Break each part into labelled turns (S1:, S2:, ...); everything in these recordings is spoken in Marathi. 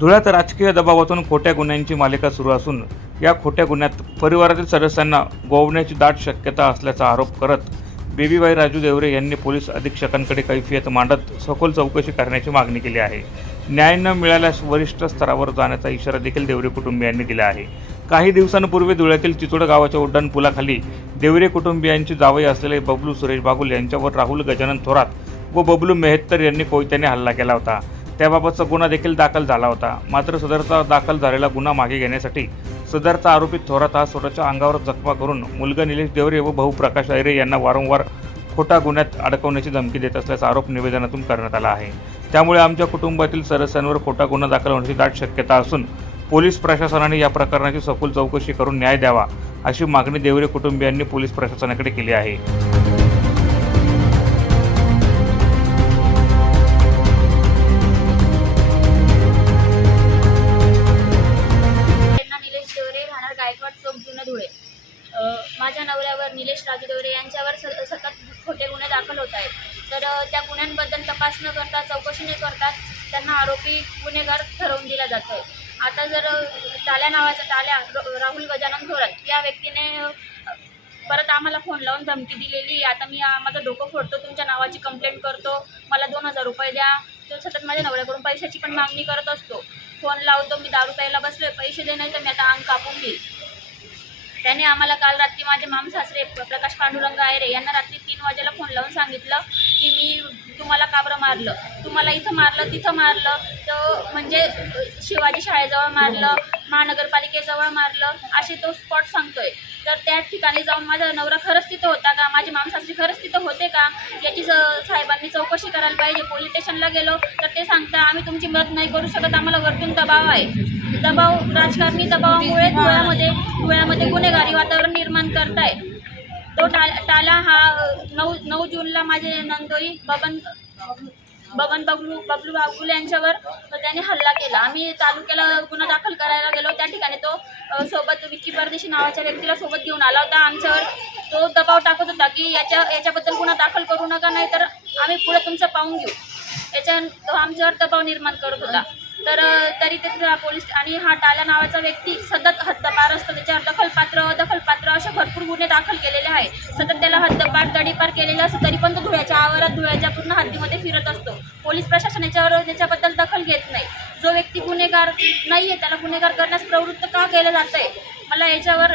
S1: धुळ्यात राजकीय दबावातून खोट्या गुन्ह्यांची मालिका सुरू असून या खोट्या गुन्ह्यात परिवारातील सदस्यांना गोवण्याची दाट शक्यता असल्याचा आरोप करत बेबीबाई राजू देवरे यांनी पोलीस अधीक्षकांकडे कैफियत मांडत सखोल चौकशी करण्याची मागणी केली आहे. न्याय न मिळाल्यास वरिष्ठ स्तरावर जाण्याचा इशारा देखील देवरे कुटुंबियांनी दिला आहे. काही दिवसांपूर्वी धुळ्यातील चिचोड गावाच्या उड्डाण पुलाखाली देवरे कुटुंबियांची जावई असलेले बबलू सुरेश बागुल यांच्यावर राहुल गजानन थोरात व बबलू मेहत्तर यांनी कोयत्याने हल्ला केला होता. त्याबाबतचा गुन्हा देखील दाखल झाला होता. मात्र सदरचा दाखल झालेला गुन्हा मागे घेण्यासाठी सदरचा आरोपी थोरात हा स्वतःच्या अंगावर जखमा करून मुलगा निलेश देवरे व भाऊ प्रकाश ऐरे यांना वारंवार खोटा गुन्ह्यात अडकवण्याची धमकी देत असल्याचा आरोप निवेदनातून करण्यात आला आहे. त्यामुळे आमच्या कुटुंबातील सदस्यांवर खोटा गुन्हा दाखल होण्याची दाट शक्यता असून पोलीस प्रशासनाने या प्रकरणाची सखोल चौकशी करून न्याय द्यावा अशी मागणी देवरे कुटुंबियांनी पोलीस प्रशासनाकडे केली आहे.
S2: निलेश यांच्यावर स- सतत खोटे गुन्हे दाखल होत आहेत. तर त्या गुन्ह्यांबद्दल तपास न करता चौकशी न करता त्यांना आरोपी गुन्हेगार ठरवून दिला जातो आहे आता जर टाल्या नावाचा टाल्या र- राहुल गजानन थोरात या व्यक्तीने परत आम्हाला फोन लावून धमकी दिलेली. आता मी माझं डोकं फोडतो तुमच्या नावाची कंप्लेंट करतो. मला दोन हजार रुपये द्या. तो सतत माझ्या नवऱ्याकडून पैशाची पण मागणी करत असतो. फोन लावतो मी दारू प्यायला बसलोय पैसे दे नाही तर मी आता अंग कापून घेईल. त्याने आम्हाला काल रात्री माझे माम सासरे प्रकाश पांडुरंग आयरे यांना रात्री तीन वाजेला फोन लावून सांगितलं की मी तुम्हाला का बरं मारलं? तुम्हाला इथं मारलं तिथं मारलं. तर म्हणजे शिवाजी शाळेजवळ मारलं महानगरपालिकेजवळ मारलं. असे तो स्पॉट सांगतोय. ठिकाणी जाऊन माझा नवरा खरंच तिथं होता का? माझे मामसासरी खरंच तिथं होते का? याची साहेबांनी चौकशी करायला पाहिजे. पोलीस स्टेशनला गेलो तर ते सांगता आम्ही तुमची मदत नाही करू शकत. आम्हाला वरतून दबाव आहे. दबाव राजकारणी दबावामुळे धुळ्यामध्ये धुळ्यामध्ये गुन्हेगारी वातावरण निर्माण करताय. तो टाला हा नऊ नऊ जूनला माझे नंदोई बबन बबन बबलू बबलू बाबुल यांच्यावर त्याने हल्ला केला. आम्ही तालुक्याला गुन्हा दाखल करायला गेलो. त्या ठिकाणी तो सोबत विक्की परदेशी नावाच्या व्यक्तीला सोबत घेऊन आला होता. आमच्यावर तो दबाव टाकत होता की याच्या याच्याबद्दल गुन्हा दाखल करू नका नाही तर आम्ही पुढे तुमचं पाहून घेऊ. याच्या तो आमच्यावर दबाव निर्माण करत होता. तर तरी ते पोलीस आणि हा टाला नावाचा व्यक्ती सतत हद्दपार असतो. त्याच्यावर दखलपात्र दखलपात्र असे भरपूर गुन्हे दाखल केलेले आहे सतत त्याला हद्दपार तडीपार केलेले असतो तरी पण तो धुळ्याच्या आवारात धुळ्याच्या पूर्ण हद्दीमध्ये फिरत असतो. पोलीस प्रशासन याच्यावर त्याच्याबद्दल दखल घेत नाही. जो व्यक्ती गुन्हेगार नाही आहे त्याला गुन्हेगार करण्यास प्रवृत्त का केलं जातं आहे मला याच्यावर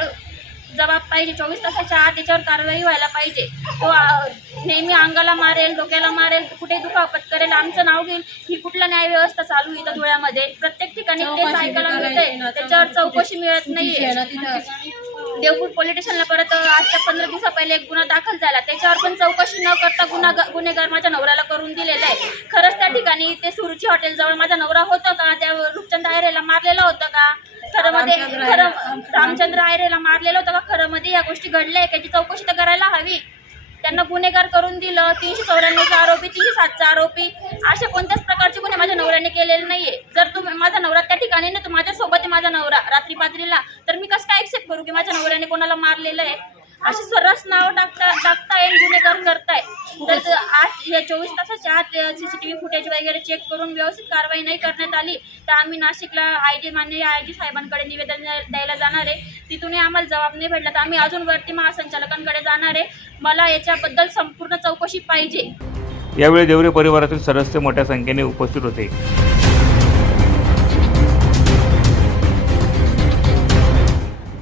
S2: जबाब पाहिजे. चोवीस तासाच्या आत याच्यावर कारवाई व्हायला पाहिजे. तो नेहमी अंगाला मारेल डोक्याला मारेल कुठे दुखापत करेल आमचं नाव घेईल. ही कुठला न्याय व्यवस्था चालू इथं धुळ्यामध्ये? प्रत्येक ठिकाणी तेच ऐकायला मिळतंय. त्याच्यावर चौकशी मिळत नाहीये. देवपूर पोलीस स्टेशनला परत आजच्या पंधरा दिवसा पहिले एक गुन्हा दाखल झाला. त्याच्यावर पण चौकशी न करता गुन्हा गुन्हेगार माझ्या नवऱ्याला करून दिलेला आहे. खरंच त्या ठिकाणी ते सुरुची हॉटेलजवळ माझा नवरा होता का? त्या रूपचंद आयरेला मारलेलं होतं का? खरं मध्ये खरं रामचंद्र आयरेला मारलेलं होतं का? खरं मध्ये या गोष्टी घडल्या आहे त्याची चौकशी तर करायला हवी. त्यांना गुन्हेगार करून दिलं. तीनशे चौऱ्याण्णवचा आरोपी तीनशे सातचा आरोपी. असे कोणत्याच प्रकारचे गुन्हे माझ्या नवऱ्याने केलेले नाहीये. जर तुम्ही माझा नवरा त्या ठिकाणी ना माझ्यासोबत आहे माझा नवरा रात्री पात्रीला तर मी कसं करू की माझ्या नवऱ्याने कोणाला मारलेलं आहे? असे सर्रास नावं टाकता टाकताय गुन्हेगार करताय. तर आज या चोवीस तासाच्या आत C C T V footage वगैरे चेक करून व्यवस्थित कारवाई नाही करण्यात आली तर आम्ही नाशिकला आय जी मान्य आय जी साहेबांकडे निवेदन द्या- द्यायला जाणार आहे. तिथूनही आम्हाला जबाब नाही भेटला तर आम्ही अजून वरती महासंचालकांकडे जाणार आहे. मला याच्याबद्दल संपूर्ण चौकशी पाहिजे.
S1: यावेळी देवरे परिवारातील सदस्य मोठ्या संख्येने उपस्थित होते.